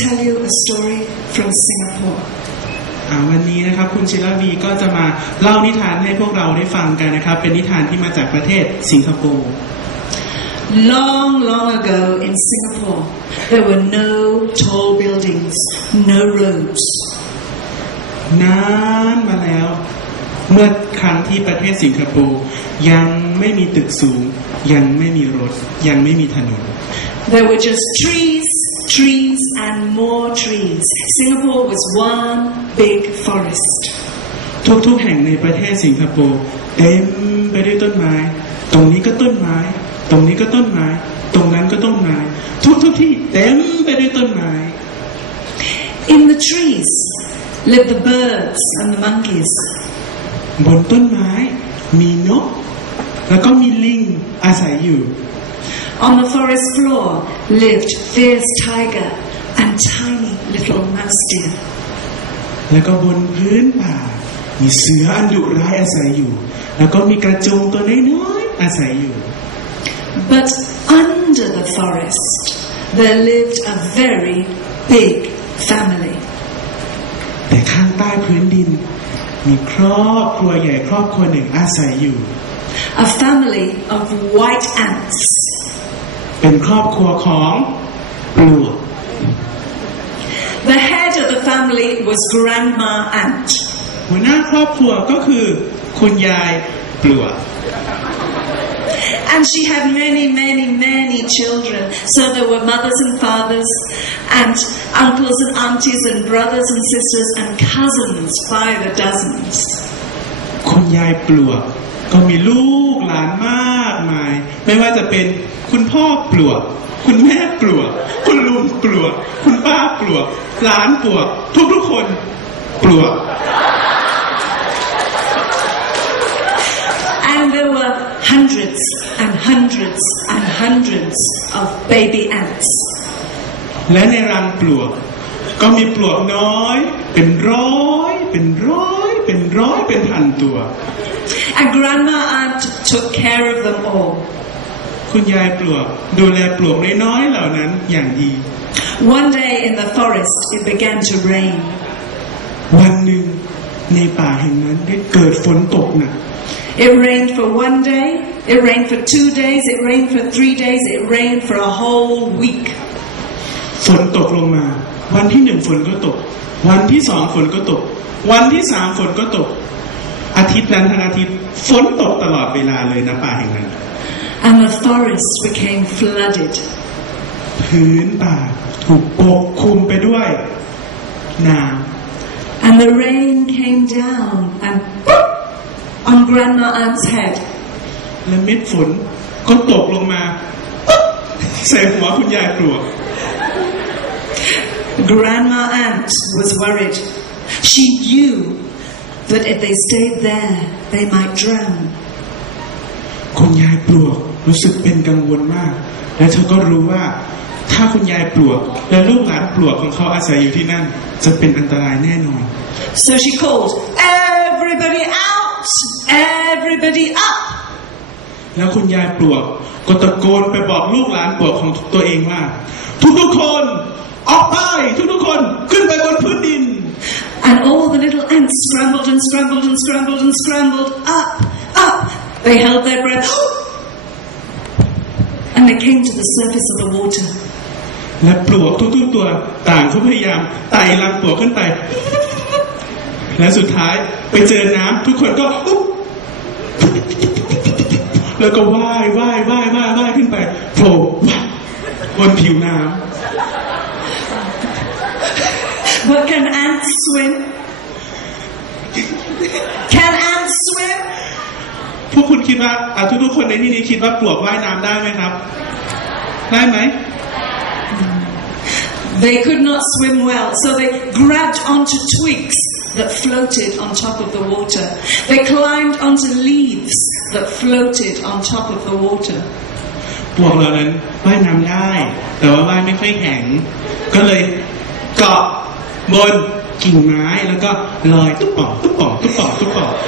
tell you a story from Singapore. วันนี้นะครับคุณชิลวีก็จะมาเล่านิทานให้พวกเราได้ฟังกันนะครับเป็นนิทานที่มาจากประเทศสิงคโปร์ Long, long ago in Singapore, there were no tall buildings, no roads. นานมาแล้วเมื่อครั้งที่ประเทศสิงคโปร์ยังไม่มีตึกสูงยังไม่มีรถยังไม่มีถนน There were just trees, trees and more trees. Singapore was one big forest. ทุกๆแห่งในประเทศสิงคโปร์เต็มไปด้วยต้นไม้ตรงนี้ก็ต้นไม้ตรงนี้ก็ต้นไม้ตรงนั้นก็ต้นไม้ทุกที่เต็มไปด้วยต้นไม้ In the trees lived the birds and the monkeys. บนต้นไม้มีนกแล้วก็มีลิงอาศัยอยู่ On the forest floor lived fierce tiger and tiny little mouse deer. แล้วก็บนพื้นป่ามีเสืออันดุร้ายอาศัยอยู่แล้วก็มีกระโจงตัวน้อยๆอาศัยอยู่ But under the forest there lived a very big family. แต่ข้างใต้พื้นดินมีครอบครัวใหญ่ครอบครัวหนึ่งอาศัยอยู่ A family of white ants. เป็นครอบครัวของปลวก The head of the family was Grandma Ant. หัวหน้าครอบครัวก็คือคุณยายปลวก And she had many children. So there were mothers and fathers and uncles and aunties and brothers and sisters and cousins by the dozens. คุณยายปลวกก็มีลูกหลานมากมายไม่ว่าจะเป็นคุณพ่อปลวกคุณแม่ปลวกคุณลุงปลวกคุณป้าปลวกหลานปลวกทุกคนปลวก And there were hundreds and hundreds and hundreds of baby ants. และในรังปลวกก็มีปลวกน้อยเป็นร้อยเป็นพันตัว And Grandma Ant took care of them all. คุณยายปลวกดูแลปลวกน้อยๆเหล่านั้นอย่างดี One day in the forest it began to rain. วันหนึ่งในป่าแห่งนั้นได้เกิดฝนตกหนัก It rained for 1 day, it rained for 2 days, it rained for 3 days, it rained for a whole week. ฝนตกลงมาวันที่1ฝนก็ตกวันที่2ฝนก็ตกวันที่3ฝนก็ตกอาทิตย์นั้นทั้งอาทิตย์ฝนตกตลอดเวลาเลยนะป่าแห่งนั้น And the forest became flooded. พื้นป่าถูกปกคลุมไปด้วยน้ำ And the rain came down and on Grandma Ant's head. และเม็ดฝนก็ตกลงมาใส่หัวคุณยายปลวก Grandma Ant was worried. She knew that if they stayed there, they might drown. คุณยายปลวกรู้สึกเป็นกังวลมากและเธอก็รู้ว่าถ้าคุณยายปลวกและลูกหลานปลวกของเขาอาศัยอยู่ที่นั่นจะเป็นอันตรายแน่นอน So she called, "Everybody out! Everybody up!" แล้วคุณยายปลวกก็ตะโกนไปบอกลูกหลานปลวกของตัวเองว่าทุกคนออกไปทุกคนขึ้นไปบนพื้นดิน And all the little ants scrambled and scrambled and scrambled and scrambled up. They held their breath and they came to the surface of the water. และปลวกทุกตัวต่างก็พยายามไต่รังปลวกขึ้นไปและสุดท้ายไปเจอน้ำทุกคนก็แล้วก็ว่ายขึ้นไปโผล่บนผิวน้ำ But can ants swim? Can ants swim? พวกคุณคิดว่าทุกคนในที่นี้คิดว่าปลวกว่ายน้ำได้ไหมครับได้ไหม They could not swim well, so they grabbed onto twigs that floated on top of the water. They climbed onto leaves that floated on top of the water. พวกเรานั้นว่ายน้ำได้แต่ว่าว่ายไม่ค่อยแข็งก็เลยเกาะบนกิ่งไม้แล้วก็ลอยตุ๊บป่อง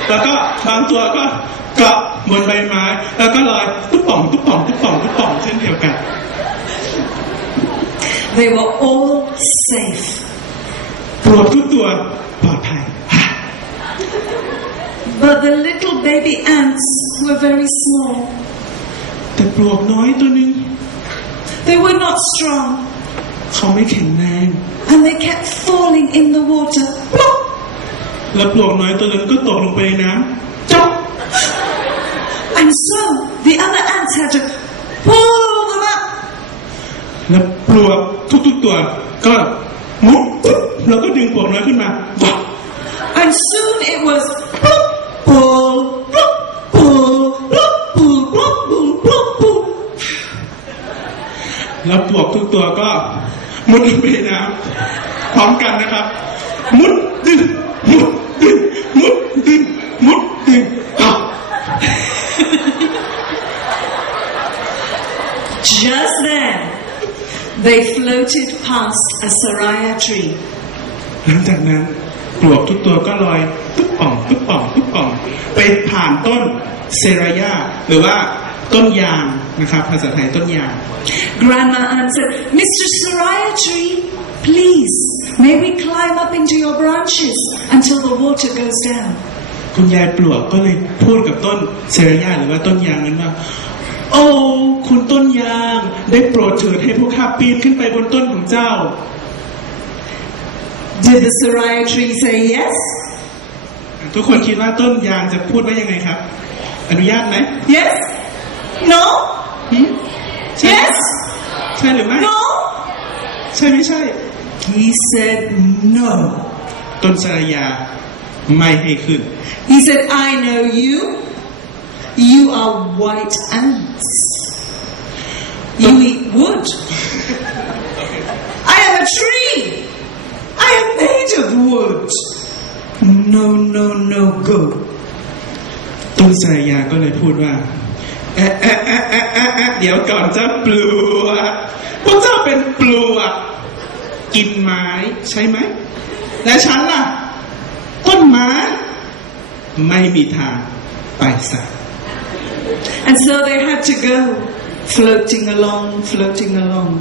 แล้วก็บางตัวก็เกาะบนใบไม้แล้วก็ลอยตุ๊บป่องเช่นเดียวกัน They were all safe. ปลวกทุกตัวปลอดภัย But the little baby ants were very small. แต่ปลวกน้อยตัวนึง They were not strong. เขาไม่แข็งแรง And they kept falling in the water. แล้วปลวกน้อยตัวนั้นก็ตกลงไปในน้ำจ๊อก And so the other ants had to pull them up. แล้วปลวกทุกๆตัวก็มุดแล้วก็ดึงปลวกน้อยขึ้นมา And soon it was pull, pull, pull, pull, pull, pull, pull, pull. แล้วปลวกทุกตัวก็มุดลงไปในน้ำพร้อมกันนะครับมุดดึงมุดดึงมุดดึงมุดดึง Just then, they floated past a saraya tree. หลังจากนั้นปลวกทุกตัวก็ลอยตุ๊บป่องตุ๊บป่องตุ๊บป่องไปผ่านต้นเซรายาหรือว่าต้นยางนะครับภาษาไทยต้นยาง Grandma answered, Mr. Saraya tree, please, may we climb up into your branches until the water goes down. คุณยายปลวกก็เลยพูดกับต้นเซรายาหรือว่าต้นยางนั้นว่าโอ้คุณต้นยางได้โปรดเถิดให้พวกข้าปีนขึ้นไปบนต้นของเจ้า Did the Saraya tree say yes? ทุกคนคิดว่าต้นยางจะพูดว่ายังไงครับอนุญาตไหม Yes? No? Yes? ใช่หรือไม่ No? ใช่ไม่ใช่ He said no. ต้นเซรายาไม่ให้ขึ้น He said, I know you. You are white ants. You eat wood. I am a tree. I am made of wood. No, no, no, go. ต้นเซรายาก็เลยพูดว่าเดี๋ยวก่อนเจ้าปลวกพวกเจ้าเป็นปลวกกินไม้ใช่ไหมและฉันล่ะต้นไม้ไม่มีทางไปซะ And so they had to go floating along, floating along.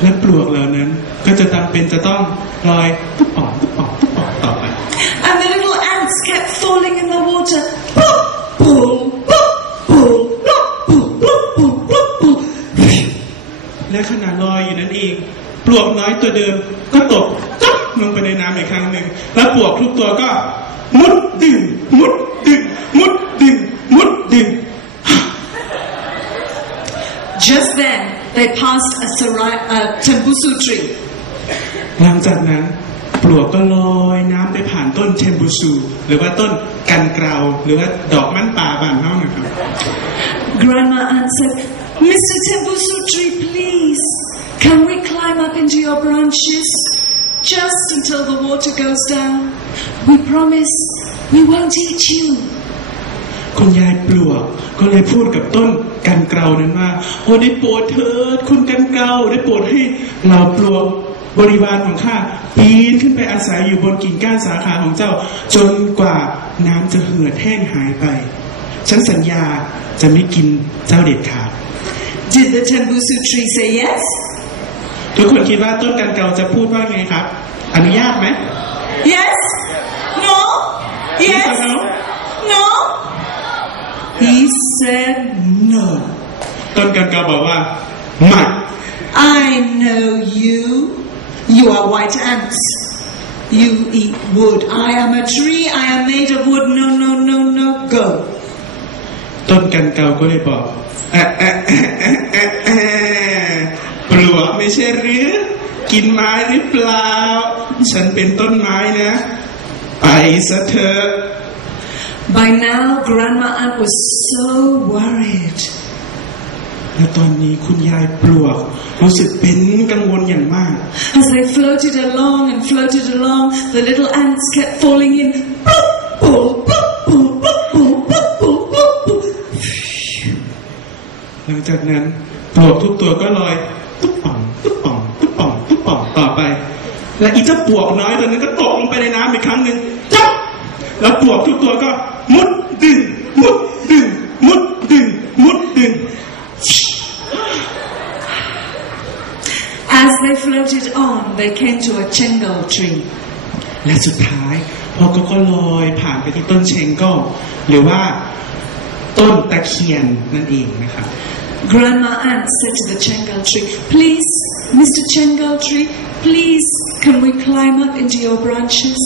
และปลวกเหล่านั้นก็จะต้องลอยตุ๊บป่องตุ๊บป่องตุ๊บป่องต่อไป And the little ants kept falling in the water. Pull, pull, pull, pull, pull, pull, pull, pull, pull. และขณะลอยอยู่นั้นเองปลวกน้อยตัวเดิมก็ตกจ๊อกลงไปในน้ำอีกครั้งหนึ่งแล้วปลวกทุกตัวก็มุดดึงมุดดึงมุดดึงมุดดึง Just then, they passed a tembusu tree. หลังจากนั้นปลวกก็ลอยน้ำไปผ่านต้นเทมบูซูหรือว่าต้นกันเกลาหรือว่าดอกมันป่าบ้านเฮานะครับ Grandma answered, Mr. Tembusu tree, please, can we climb up into your branches just until the water goes down? We promise we won't eat you. คุณยายปลวกก็เลยพูดกับต้นกันเกลานั้นว่าโอ้ได้โปรดเถิดคุณกันเกลาได้โปรดให้เราปลวกบริวารของข้าปีนขึ้นไปอาศัยอยู่บนกิ่งก้านสาขาของเจ้าจนกว่าน้ำจะเหือดแห้งหายไปฉันสัญญาจะไม่กินเจ้าเด็ดขาด Did the tembusu tree say yes? ทุกคนคิดว่าต้นกันเกลาจะพูดว่าไงครับอนุญาตไหม Yes? No? Yes? No? He said no. ต้นกันเกลาบอกว่าไม่ I know you. You are white ants. You eat wood. I am a tree. I am made of wood. No, no, no, no. Go. ต้นกันเกลาก็เลยบอกปลวกไม่ใช่หรือกินไม้หรือเปล่าฉันเป็นต้นไม้นะไปซะเถอะ By now, Grandma Ant was so worried. และตอนนี้คุณยายปลวกรู้สึกเป็นกังวลอย่างมาก As they floated along and floated along, the little ants kept falling in. Plop, pull, plop, pull, plop, pull, plop, pull, plop, pull. หลังจากนั้นปลวกทุกตัวก็ลอยตุ๊บป่องตุ๊บป่องตุ๊บป่องตุ๊บป่องต่อไปและอีเจ้าปลวกน้อยตัวนั้นก็ตกลงไปในน้ำอีกครั้งหนึ่งจ๊อกแล้วปลวกทุกตัวก็มุดดึงมุดดึงมุดดึงมุดดึง As they they came to a chengal tree. และสุดท้ายพวกก็ลอยผ่านไปที่ต้นเชงเกิลหรือว่าต้นตะเคียนนั่นเองนะครับ Grandma Ant said to the chengal tree, "Please, Mr. Chengal tree, please, can we climb up into your branches?"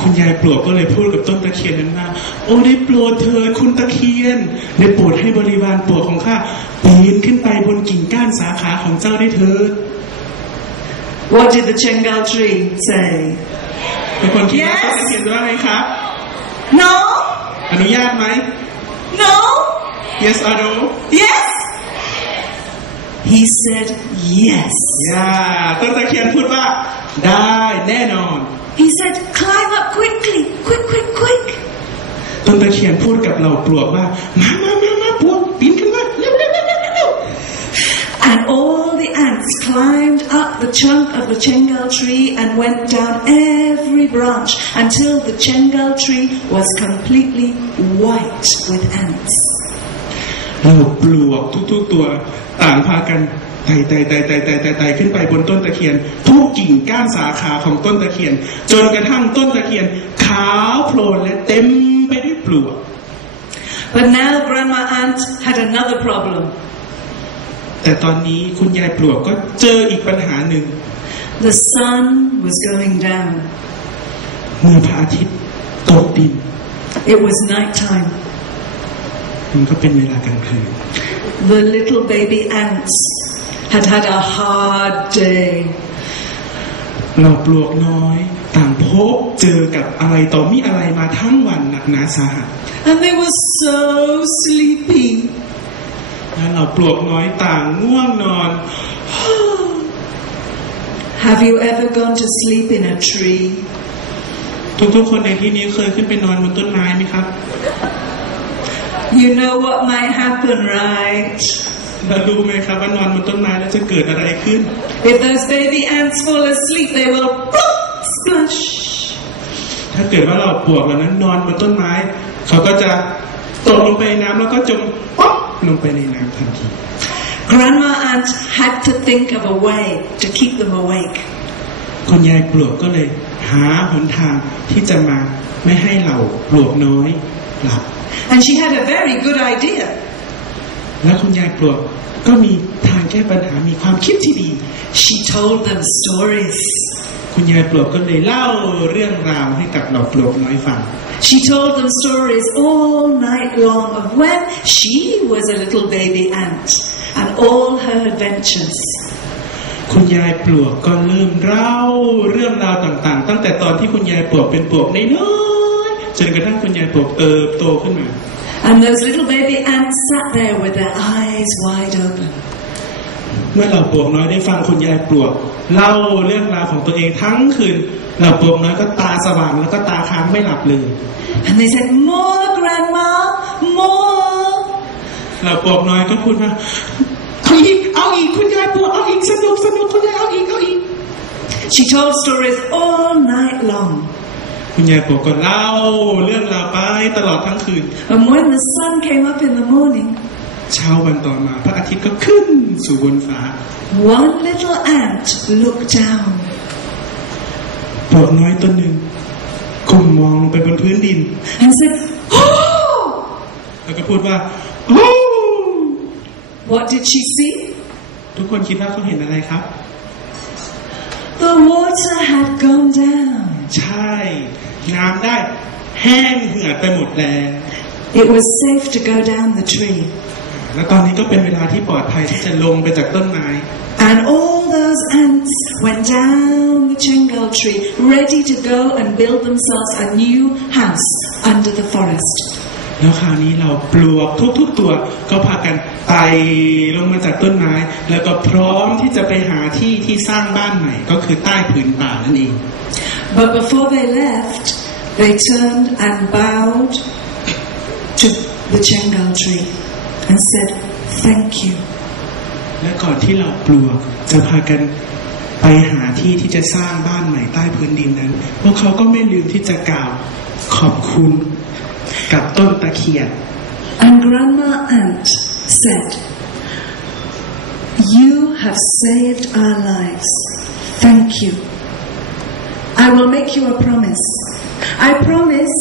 คุณยายปลวกก็เลยพูดกับต้นตะเคียนนั้นว่าโอ้ได้โปรดเถิดคุณตะเคียนได้โปรดให้บริวารปลวกของข้าปีนขึ้นไปบนกิ่งก้านสาขาของเจ้าได้เถิด What did the chengal tree say? เป็นคนคิดว่าต้นตะเคียนว่าไงครับ No. อนุญาตไหม No. Yes or no? Yes. He said yes. ต้นตะเคียนพูดว่าได้แน่นอน He said, "Climb up quickly, quick, quick, quick." ต้นตะเคียนพูดกับเราปลวกว่ามาปลวกปีนขึ้นมาเร็ว And all the ants climbed up the trunk of the chengal tree and went down every branch until the chengal tree was completely white with ants. เราปลวกทุกๆตัวต่างพากันไต่ขึ้นไปบนต้นตะเคียนทุกกิ่งก้านสาขาของต้นตะเคียนจนกระทั่งต้นตะเคียนขาวโพลนและเต็มไปด้วยปลวก But now Grandma Ant had another problem. แต่ตอนนี้คุณยายปลวกก็เจออีกปัญหาหนึ่ง The sun was going down. เมื่อพระอาทิตย์ตกดิน It was night time. มันก็เป็นเวลากลางคืน The little baby ants had had a hard day. เราปลวกน้อยต่างพบเจอกับอะไรต่อมีอะไรมาทั้งวันหนักหนาสาหัส And they were so sleepy. และเราปลวกน้อยต่างง่วงนอน Have you ever gone to sleep in a tree? ทุกๆคนในที่นี้เคยขึ้นไปนอนบนต้นไม้ไหมครับ You know what might happen, right? เรารู้ไหมครับว่านอนบนต้นไม้แล้วจะเกิดอะไรขึ้น If those baby ants fall asleep, they will splash. ถ้าเกิดว่าเราปลวกเหล่านั้นนอนบนต้นไม้เขาก็จะตกลงไปในน้ำแล้วก็จมป๊อกลงไปในน้ำทันที Grandma Ant had to think of a way to keep them awake. คุณยายปลวกก็เลยหาหนทางที่จะมาไม่ให้เราปลวกน้อยหลับ And she had a very good idea. และคุณยายปลวกก็มีทางแก้ปัญหามีความคิดที่ดี She told them stories. คุณยายปลวกก็เลยเล่าเรื่องราวให้กับเราปลวกน้อยฟัง She told them stories all night long of when she was a little baby ant and all her adventures. คุณยายปลวกก็เริ่มเล่าเรื่องราวต่างๆตั้งแต่ตอนที่คุณยายปลวกเป็นปลวกน้อยๆจนกระทั่งคุณยายปลวกเติบโตขึ้นมา And those little baby ants sat there with their eyes wide open. เมื่อเราปลวกน้อยได้ฟังคุณยายปลวกเล่าเรื่องราวของตัวเองทั้งคืนเราปลวกน้อยก็ตาสว่างแล้วก็ตาค้างไม่หลับเลย And they said, "More, Grandma, more." เราปลวกน้อยก็พูดว่าเอาอีกคุณยายปลวกเอาอีกสนุกคุณยายเอาอีก She told stories all night long. คุณยายปลวกก็เล่าเรื่องราวไปตลอดทั้งคืน And when the sun came up in the morning, เช้าวันต่อมาพระอาทิตย์ก็ขึ้นสู่บนฟ้า one little ant looked down. ปลวกน้อยตัวหนึ่งก้มมองไปบนพื้นดิน And said, "Oh!" แล้วก็พูดว่าโอ้ What did she see? ทุกคนคิดว่าเขาเห็นอะไรครับ The water had gone down. ใช่น้ำได้แห้งเหือดไปหมดแล้ว It was safe to go down the tree. และตอนนี้ก็เป็นเวลาที่ปลอดภัยที่จะลงไปจากต้นไม้ And all those ants went down the chengal tree, ready to go and build themselves a new house under the forest. แล้วคราวนี้เราปลวกทุกๆตัวก็พากันไต่ลงมาจากต้นไม้แล้วก็พร้อมที่จะไปหาที่สร้างบ้านใหม่ก็คือใต้ผืนป่านั่นเอง But before they left, they turned and bowed to the chengal tree and said, "Thank you." และก่อนที่เราปลวกจะพากันไปหาที่จะสร้างบ้านใหม่ใต้พื้นดินนั้นพวกเขาก็ไม่ลืมที่จะกล่าวขอบคุณกับต้นตะเคียน And Grandma Ant said, "You have saved our lives. Thank you. I will make you a promise. I promise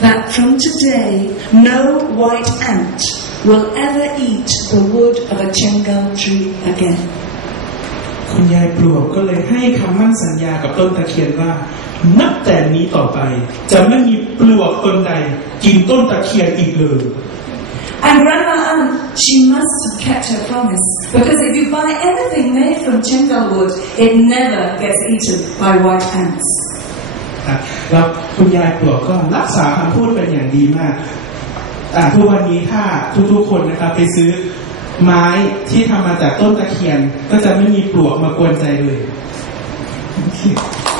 that from today, no white ant will ever eat the wood of a chengal tree again. คุณยายปลวกก็เลยให้คำมั่นสัญญากับต้นตะเคียนว่านับแต่นี้ต่อไปจะไม่มีปลวกต้นใดกินต้นตะเคียนอีกเลย And Grandma Anne, she must have kept her promise, because if you buy anything made from chengal wood, it never gets eaten by white ants. แล้วคุณยายปลวกก็รักษาคำพูดเป็นอย่างดีมากทุกวันนี้ถ้าทุกๆคนนะครับไปซื้อไม้ที่ทำมาจากต้นตะเคียนก็จะไม่มีปลวกมากวนใจเลย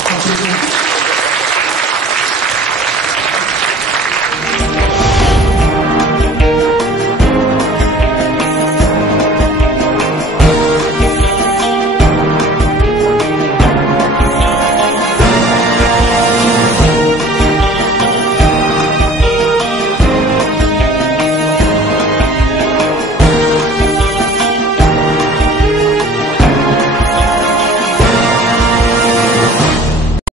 ขอบคุณครับ